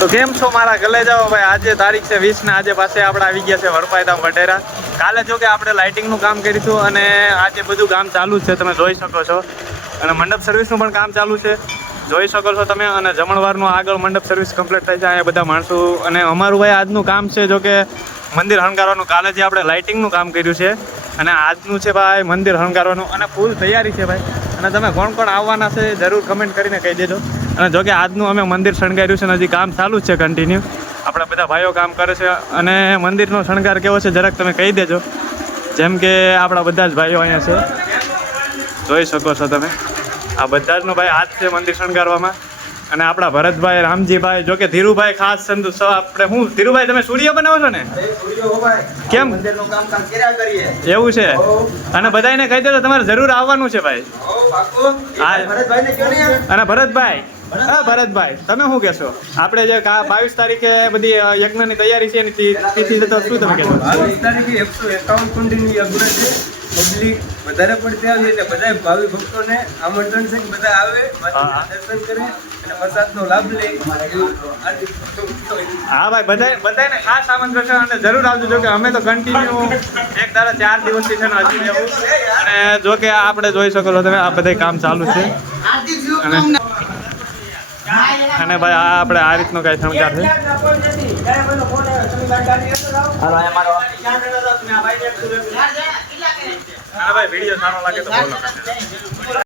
તો કેમ છો મારા ગલે જાઓ ભાઈ? આજે તારીખ છે 20 ને આજે પાસે આપણે આવી ગયા છે વરપાયધામ વઢેરા. કાલે જો કે આપણે લાઇટિંગનું કામ કર્યું હતું અને આજે બધું કામ ચાલુ જ છે, તમે જોઈ શકો છો. અને મંડપ સર્વિસનું પણ કામ ચાલુ છે, જોઈ શકો છો તમે. અને જમણવારનું આગળ મંડપ સર્વિસ કમ્પ્લીટ થાય છે. અહીંયા બધા માણસો અને અમારું ભાઈ આજનું કામ છે જો કે મંદિર શણગારવાનું. કાલે જે આપણે લાઇટિંગનું કામ કર્યું છે અને આજનું છે ભાઈ મંદિર શણગારવાનું અને ફૂલ તૈયારી છે ભાઈ. અને તમે કોણ કોણ આવવાના છે જરૂર કમેન્ટ કરીને કહી દેજો. અને જો કે આજનું અમે મંદિર શણગાર્યું છે અને હજી કામ ચાલુ જ છે કન્ટિન્યુ. આપણા બધા ભાઈઓ કામ કરે છે અને મંદિરનો શણગાર કેવો છે જરાક તમે કહી દેજો. જેમ કે આપણા બધા જ ભાઈઓ અહીંયા છે, જોઈ શકો છો તમે. આ બધા જનો ભાઈ હાથ છે મંદિર શણગારવામાં. અને આપણા ભરતભાઈ, રામજીભાઈ, જો કે ધીરુભાઈ ખાસ સંતુ આપણે હું ધીરુભાઈ તમે સૂર્ય બનાવો છો ને? કેમ એવું છે? અને બધાને કહી દેજો તમારે જરૂર આવવાનું છે ભાઈ. અને ભરતભાઈ, હા ભરતભાઈ તમે શું કહેશો? આપણે જે 22 તારીખે બધી યજ્ઞની તૈયારી છે એની તિથિ તો શું તમે કહેશો? 22 તારીખે 151 કુંડીની યજ્ઞ છે. પબ્લિક વધારે પડતી આવે એટલે બધા ભાવિ ભક્તોને આમંત્રણ છે કે બધા આવે, માતાજીના દર્શન કરે અને પ્રસાદનો લાભ લે. હા ભાઈ, બધાને ખાસ આમંત્રણ છે અને જરૂર આવજો. જો કે અમે તો કન્ટિન્યુ એક ધારા 4 દિવસથી છે ને હજી જવું. અને જો કે આપણે જોઈ શકો છો તમે આ બધા કામ ચાલુ છે. અને ભાઈ આ આપણે આ રીતનો કઈ શણગાર છે. ભાઈ વિડીયો સારો લાગે તો બોલો.